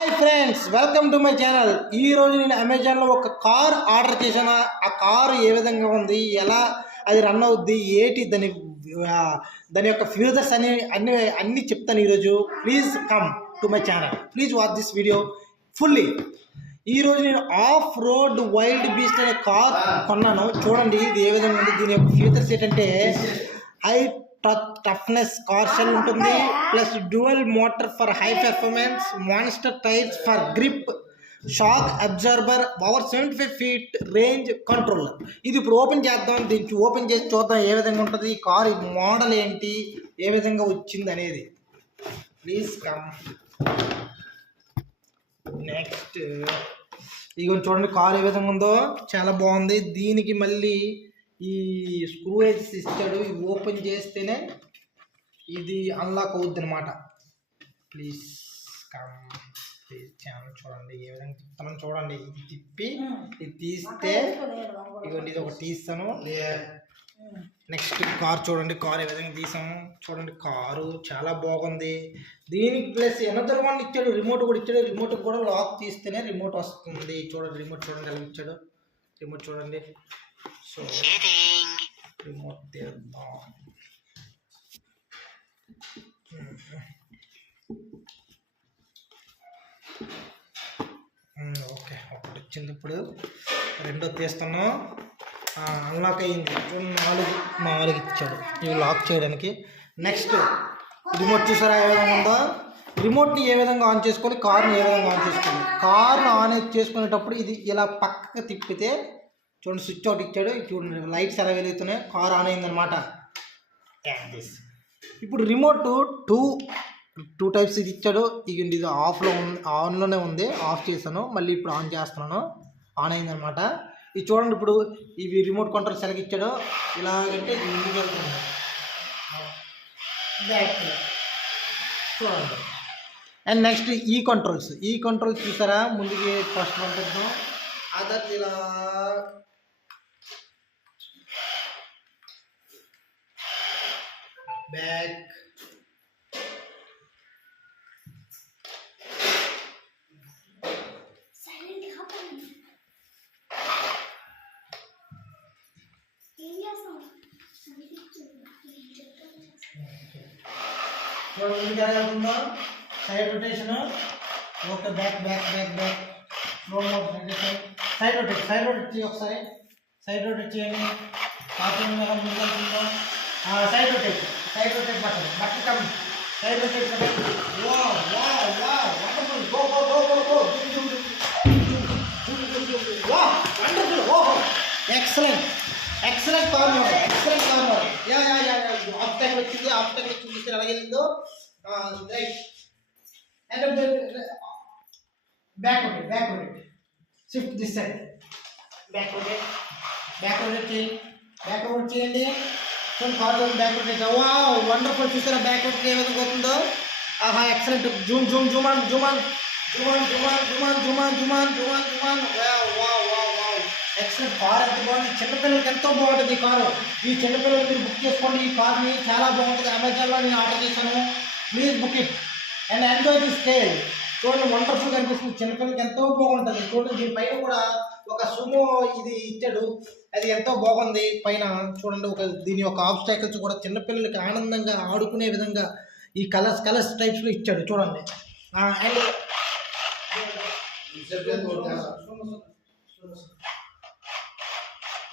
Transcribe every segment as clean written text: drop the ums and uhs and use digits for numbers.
Hi friends, welcome to my channel. ఈరోజు నేను అమెజాన్లో ఒక కార్ ఆర్డర్ చేశాను. ఆ కారు ఏ విధంగా ఉంది, ఎలా అది రన్ అవుద్ది, ఏంటి దాని యొక్క ఫ్యూచర్స్ అన్నీ చెప్తాను ఈరోజు. Please come to my channel, please watch this video fully. ఈరోజు నేను ఆఫ్ రోడ్ వైల్డ్ బీస్ట్ అనే కార్ కొన్నాను. చూడండి ఇది ఏ విధంగా ఉంది. దీని యొక్క ఫ్యూచర్స్ ఏంటంటే హై టఫ్నెస్ కార్ షెల్ ఉంటుంది, plus dual motor for high performance, monster tyres for grip, shock absorber, power 75 feet range controller. ఇది ఇప్పుడు ఓపెన్ చేద్దాం. దీనికి ఓపెన్ చేసి చూద్దాం ఏ విధంగా ఉంటుంది ఈ కార్, మోడల్ ఏంటి, ఏ విధంగా వచ్చింది అనేది. Please come. నెక్స్ట్ ఇక చూడండి కార్ ఏ విధంగా ఉందో, చాలా బాగుంది. దీనికి మళ్ళీ ఈ స్క్రూ వేసి ఇచ్చాడు. ఇది ఓపెన్ చేస్తేనే ఇది అన్లాక్ అవుద్ది అనమాట. ప్లీజ్ కమ్, ప్లీజ్ ఛానల్ చూడండి ఏ విధంగా చెప్తాను. చూడండి ఇది తిప్పి ఇది తీస్తే ఇదిగోండి, ఇది ఒకటి తీస్తాను. నెక్స్ట్ కార్ చూడండి, కార్ ఏ విధంగా తీసాము చూడండి. కారు చాలా బాగుంది. దీనికి ప్లస్ ఎనదర్ వన్ ఇచ్చాడు, రిమోట్ కూడా ఇచ్చాడు. రిమోట్ కూడా లాక్ తీస్తేనే రిమోట్ వస్తుంది. చూడండి రిమోట్ చూడండి ఎలా ఇచ్చాడు. రిమోట్ చూడండి. సో రిమోట్ తీద్దాం. ఓకే, ఒకటి వచ్చింది. ఇప్పుడు రెండో తీస్తాను. అన్లాక్ అయ్యింది. నాలుగు ఇచ్చాడు ఇవి లాక్ చేయడానికి. నెక్స్ట్ రిమోట్ చూసారా ఏ విధంగా ఉందో. రిమోట్ని ఏ విధంగా ఆన్ చేసుకోవాలి, కార్ని ఏ విధంగా ఆన్ చేసుకోవాలి. కార్ను ఆన్ చేసుకునేటప్పుడు ఇది ఇలా పక్కకు తిప్పితే చూడండి స్విచ్ అవుట్ ఇచ్చాడు. చూడండి లైట్స్ ఎలా వెలుగుతున్నాయి, కార్ ఆన్ అయిందనమాట. ఇప్పుడు రిమోట్ టూ టైప్స్ ఇది ఇచ్చాడు. ఇది ఆఫ్లో ఉంది, ఆన్లోనే ఉంది. ఆఫ్ చేశాను, మళ్ళీ ఇప్పుడు ఆన్ చేస్తున్నాను. ఆన్ అయిందనమాట. ఇది చూడండి. ఇప్పుడు ఇవి రిమోట్ కంట్రోల్స్ ఎలాగ ఇచ్చాడో ఇలాగంటే ముందుకు వెళ్తుంది బ్యాక్ చూడండి. అండ్ నెక్స్ట్ ఈ కంట్రోల్స్ చూసారా. ముందుకి ఫస్ట్ పంపిద్దాం. అదర్ ఇలా back, side rotation. Okay, back back back back slow motion. Side rotate చేయి ఒకసారి. సైడ్ రొటేట్ చేయండి. Side rotate button come. Side rotate come. Wonderful. Go go go go go. Wonderful. ఓహో, excellent car model. Yeah obstacle వచ్చింది. Sir అలాగే వెళ్ళిందో. Right and back rotate. Shift this side. Back rotate చేయండి. Car back rotate. Wonderful. చూసారా back rotate ఏ విధంగా అవుతుందో. Excellent. Zoom on. Excellent. Car ఎంత బాగుంది. చిన్నపిల్లలకి ఎంతో బాగుంటుంది ఈ కారు. ఈ చిన్నపిల్లలు మీరు బుక్ చేసుకోండి ఈ కార్ని, చాలా బాగుంటుంది. అమెజాన్లో నేను ఆర్డర్ చేశాను. Please book it and enjoy the style. చూడండి వండర్ఫుల్ అనిపిస్తుంది. చిన్నపిల్లలకి ఎంతో బాగుంటుంది. చూడండి దీనిపైన కూడా ఒక సుమో ఇది ఇచ్చాడు. అది ఎంతో బాగుంది. పైన చూడండి దీని యొక్క ఆబ్స్టాకిల్స్ కూడా చిన్నపిల్లలకి ఆనందంగా ఆడుకునే విధంగా ఈ కలర్స్ టైప్స్లో ఇచ్చాడు. చూడండి. అండ్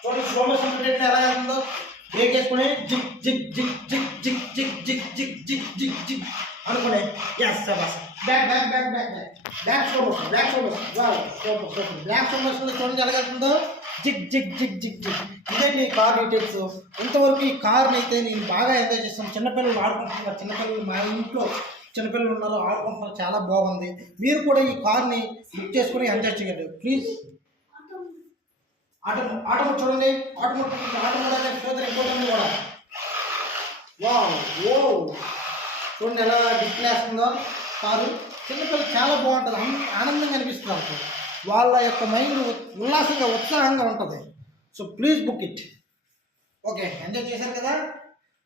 చూడండి స్లో మోషన్ ఎలా వెళ్తుందో. బ్రేక్ వేసుకుని zig zig zig zig zig zig zig zig zig zig zig అనుకునే. Back slow motion. Back slow motion చూడండి ఎలా వెళ్తుందో. Zig zig zig zig zig. ఇదండి ఈ కార్ డీటెయిల్స్. ఇంతవరకు ఈ కార్ని అయితే నేను బాగా ఎంజాయ్ చేస్తాను. చిన్నపిల్లలు ఆడుకుంటున్నారు. చిన్నపిల్లలు మా ఇంట్లో చిన్నపిల్లలు ఉన్నారు, ఆడుకుంటున్నారు. చాలా బాగుంది. మీరు కూడా ఈ కార్ని బుక్ చేసుకుని ఎంజాయ్ చేయండి ప్లీజ్. ఆటో చూడండి. ఫ్యూచర్ ఇంకోటి కూడా. చూడండి ఎలా డిస్ప్లే వేస్తుందో కారు. చిన్నపిల్లలు చాలా బాగుంటుంది. ఆనందంగా అనిపిస్తుంది. వాళ్ళ యొక్క మైండ్ ఉల్లాసంగా ఉత్సాహంగా ఉంటుంది. So please book it. Okay, enjoy చేశారు కదా.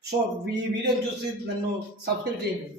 సో ఈ వీడియో చూసి నన్ను సబ్స్క్రైబ్ చేయండి.